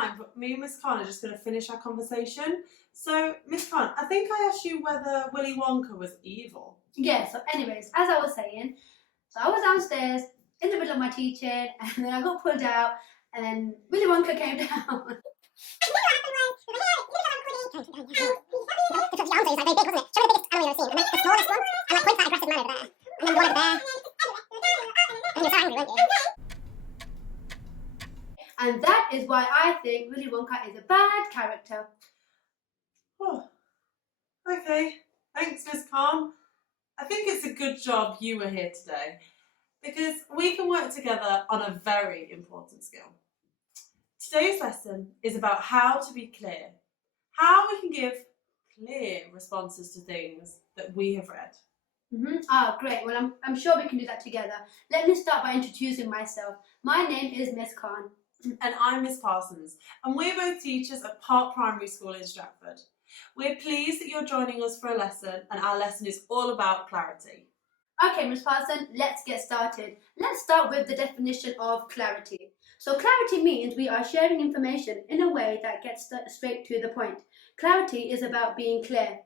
time, but me and Miss Khan are just going to finish our conversation. So, Miss Khan, I think I asked you whether Willy Wonka was evil. Yeah, so anyways, as I was saying, so I was downstairs in the middle of my teaching, and then I got pulled out, and then Willy Wonka came down. And that is why I think Willy Wonka is a bad character. Oh, okay. Thanks, Miss Khan. I think it's a good job you were here today because we can work together on a very important skill. Today's lesson is about how to be clear, how we can give clear responses to things that we have read. Ah, great. Well, I'm sure we can do that together. Let me start by introducing myself. My name is Miss Khan. And I'm Miss Parsons, and we're both teachers at Park Primary School in Stratford. We're pleased that you're joining us for a lesson, and our lesson is all about clarity. Okay, Miss Parsons, let's get started. Let's start with the definition of clarity. So clarity means we are sharing information in a way that gets straight to the point. Clarity is about being clear.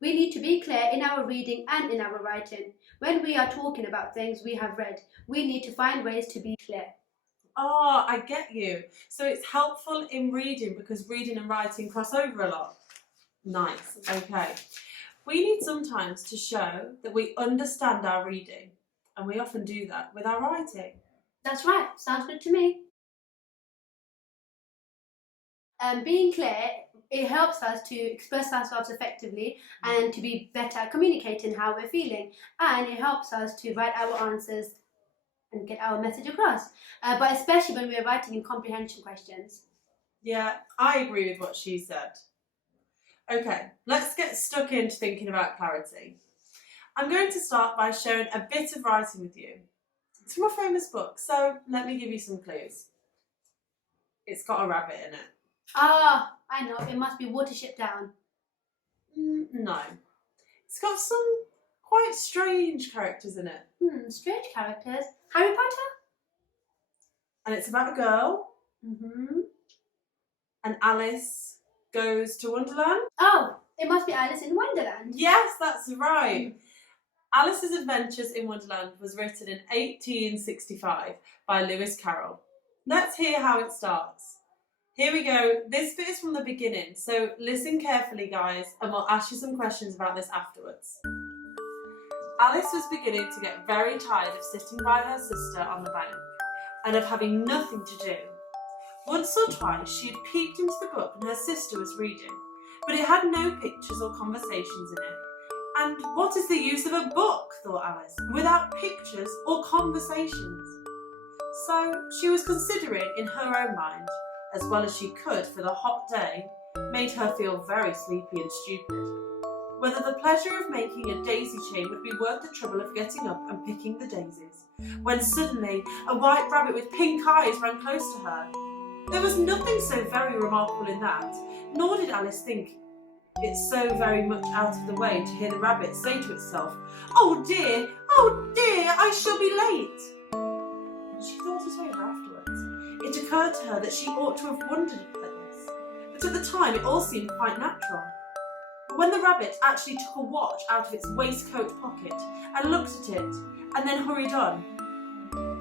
We need to be clear in our reading and in our writing. When we are talking about things we have read, we need to find ways to be clear. Oh, I get you. So it's helpful in reading because reading and writing cross over a lot. Nice, okay. We need sometimes to show that we understand our reading, and we often do that with our writing. That's right, sounds good to me. Being clear, it helps us to express ourselves effectively and to be better at communicating how we're feeling, and it helps us to write our answers and get our message across, but especially when we're writing in comprehension questions. Yeah, I agree with what she said. Okay, let's get stuck into thinking about clarity. I'm going to start by sharing a bit of writing with you. It's from a famous book, so let me give you some clues. It's got a rabbit in it. Ah, I know, it must be Watership Down. No. It's got some quite strange characters in it. Strange characters. Harry Potter? And it's about a girl. And Alice goes to Wonderland. Oh, it must be Alice in Wonderland. Yes, that's right. Alice's Adventures in Wonderland was written in 1865 by Lewis Carroll. Let's hear how it starts. Here we go. This bit is from the beginning, so listen carefully, guys, and we'll ask you some questions about this afterwards. Alice was beginning to get very tired of sitting by her sister on the bank and of having nothing to do. Once or twice she had peeked into the book and her sister was reading, but it had no pictures or conversations in it. And what is the use of a book, thought Alice, without pictures or conversations? So she was considering in her own mind, as well as she could for the hot day, made her feel very sleepy and stupid, whether the pleasure of making a daisy chain would be worth the trouble of getting up and picking the daisies, when suddenly a white rabbit with pink eyes ran close to her. There was nothing so very remarkable in that, nor did Alice think it so very much out of the way to hear the rabbit say to itself, oh dear, I shall be late." And she thought it over afterwards. It occurred to her that she ought to have wondered at this, but at the time it all seemed quite natural. But when the rabbit actually took a watch out of its waistcoat pocket and looked at it, and then hurried on,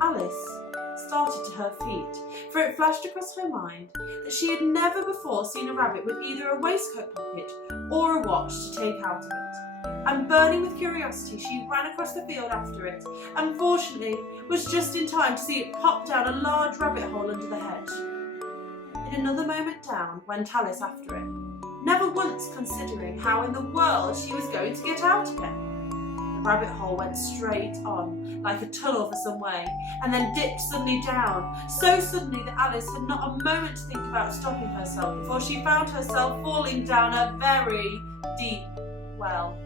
Alice started to her feet, for it flashed across her mind that she had never before seen a rabbit with either a waistcoat pocket or a watch to take out of it. And burning with curiosity, she ran across the field after it, and fortunately was just in time to see it pop down a large rabbit hole under the hedge. In another moment down went Alice after it, never once considering how in the world she was going to get out again. The rabbit hole went straight on, like a tunnel for some way, and then dipped suddenly down, so suddenly that Alice had not a moment to think about stopping herself before she found herself falling down a very deep well.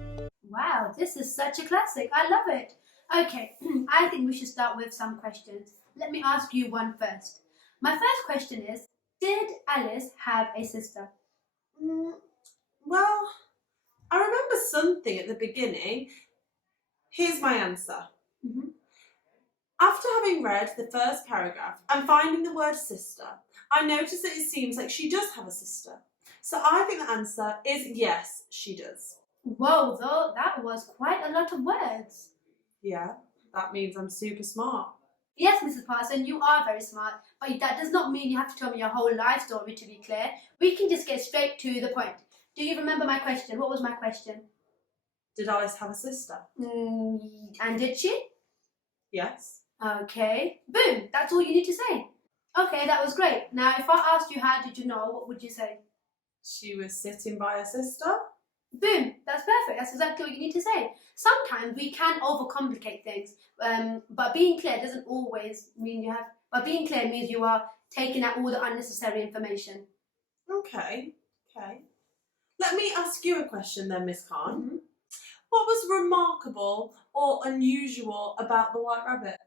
Wow, this is such a classic. I love it. Okay, I think we should start with some questions. Let me ask you one first. My first question is, did Alice have a sister? Well, I remember something at the beginning. Here's my answer. After having read the first paragraph and finding the word sister, I noticed that it seems like she does have a sister. So I think the answer is yes, she does. Whoa, though, that was quite a lot of words. Yeah, that means I'm super smart. Yes, Mrs. Parson, you are very smart, but that does not mean you have to tell me your whole life story, to be clear. We can just get straight to the point. Do you remember my question? What was my question? Did Alice have a sister? And did she? Yes. Okay. Boom, that's all you need to say. Okay, that was great. Now, if I asked you how did you know, what would you say? She was sitting by her sister. Boom, that's perfect. That's exactly what you need to say. Sometimes we can overcomplicate things, but being clear doesn't always mean you have. But being clear means you are taking out all the unnecessary information. Okay. Let me ask you a question then, Miss Khan. Mm-hmm. What was remarkable or unusual about the White Rabbit?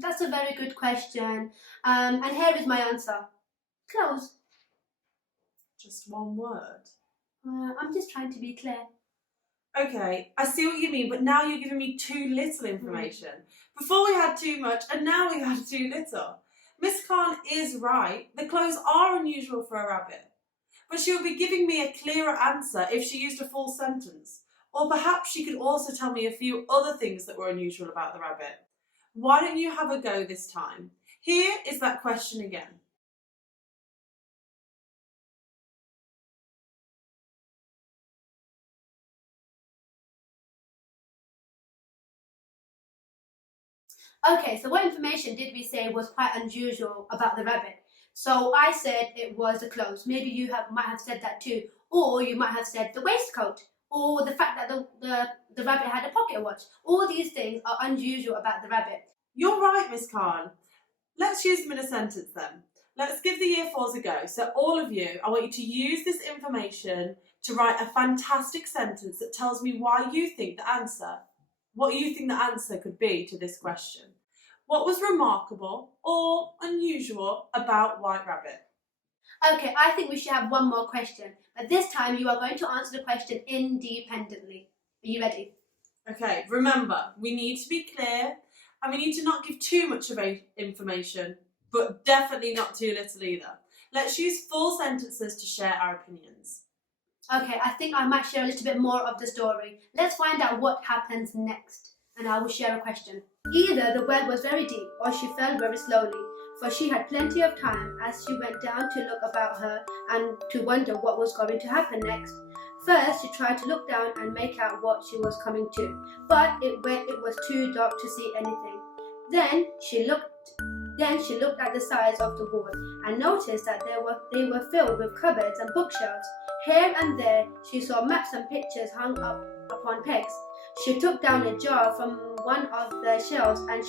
That's a very good question. And here is my answer. Close. Just one word. I'm just trying to be clear. Okay, I see what you mean, but now you're giving me too little information. Before we had too much, and now we had too little. Miss Khan is right. The clothes are unusual for a rabbit. But she would be giving me a clearer answer if she used a full sentence. Or perhaps she could also tell me a few other things that were unusual about the rabbit. Why don't you have a go this time? Here is that question again. Okay, so what information did we say was quite unusual about the rabbit? So I said it was the clothes. Maybe you might have said that too. Or you might have said the waistcoat. Or the fact that the rabbit had a pocket watch. All these things are unusual about the rabbit. You're right, Miss Khan. Let's use them in a sentence then. Let's give the Year 4s a go. So all of you, I want you to use this information to write a fantastic sentence that tells me why you think the answer, what you think the answer could be to this question. What was remarkable or unusual about White Rabbit? Okay, I think we should have one more question. But this time you are going to answer the question independently. Are you ready? Okay, remember, we need to be clear and we need to not give too much of information, but definitely not too little either. Let's use full sentences to share our opinions. Okay, I think I might share a little bit more of the story. Let's find out what happens next, and I will share a question. Either the well was very deep or she fell very slowly, for she had plenty of time as she went down to look about her and to wonder what was going to happen next. First, she tried to look down and make out what she was coming to, but it was too dark to see anything. Then she looked at the sides of the wall and noticed that they were filled with cupboards and bookshelves. Here and there she saw maps and pictures hung up upon pegs. She took down a jar from one of the shelves and as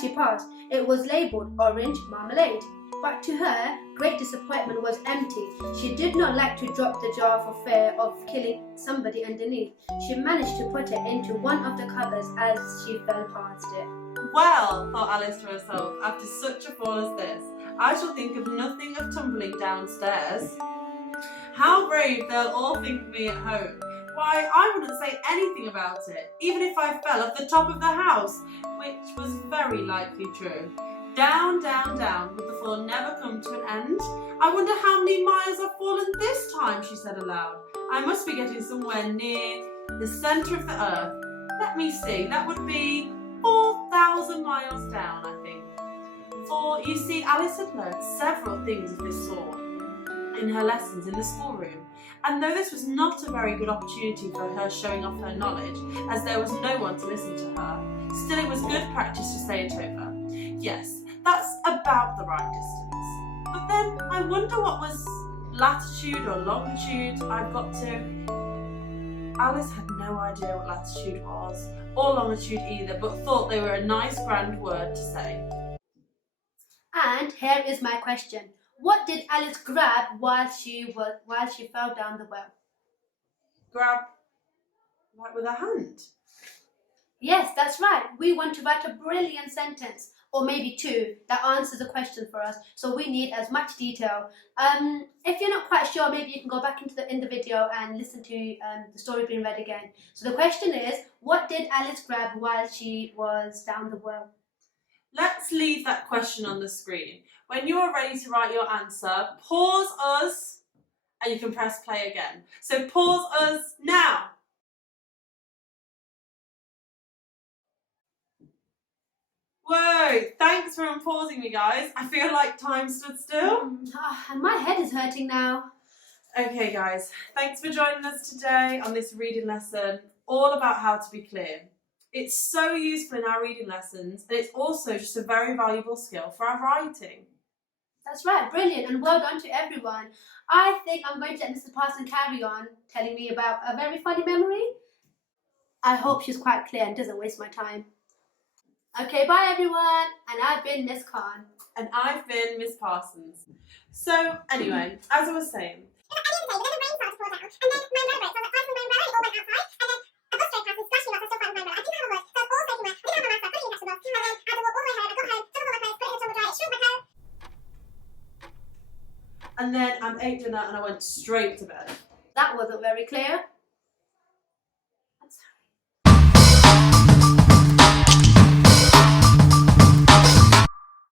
she passed, it was labelled orange marmalade. But to her, great disappointment was empty. She did not like to drop the jar for fear of killing somebody underneath. She managed to put it into one of the cupboards as she fell past it. Well, thought Alice to herself, after such a fall as this, I shall think of nothing of tumbling downstairs. How brave they'll all think of me at home. Why, I wouldn't say anything about it, even if I fell off the top of the house, which was very likely true. Down, down, down, would the fall never come to an end? I wonder how many miles I've fallen this time, she said aloud. I must be getting somewhere near the centre of the earth. Let me see, that would be 4,000 miles down, I think. For, you see, Alice had learnt several things of this sort in her lessons in the schoolroom, and though this was not a very good opportunity for her showing off her knowledge, as there was no one to listen to her, still it was good practice to say it over. Yes, that's about the right distance. But then I wonder what was latitude or longitude I've got to. Alice had no idea what latitude was, or longitude either, but thought they were a nice grand word to say. And here is my question. What did Alice grab while she fell down the well? Grab, like with her hand. Yes, that's right. We want to write a brilliant sentence, or maybe two, that answers a question for us. So we need as much detail. If you're not quite sure, maybe you can go back in the video and listen to the story being read again. So the question is, what did Alice grab while she was down the well? Let's leave that question on the screen. When you are ready to write your answer, pause us and you can press play again. So pause us now. Whoa, thanks for unpausing me, guys. I feel like time stood still. And my head is hurting now. Okay, guys, thanks for joining us today on this reading lesson all about how to be clear. It's so useful in our reading lessons, and it's also just a very valuable skill for our writing. That's right, brilliant, and well done to everyone. I think I'm going to let Mrs. Parson carry on telling me about a very funny memory. I hope she's quite clear and doesn't waste my time. Okay, bye everyone, and I've been Miss Khan. And I've been Miss Parsons. So, anyway, as I was saying, and then I ate dinner and I went straight to bed. That wasn't very clear.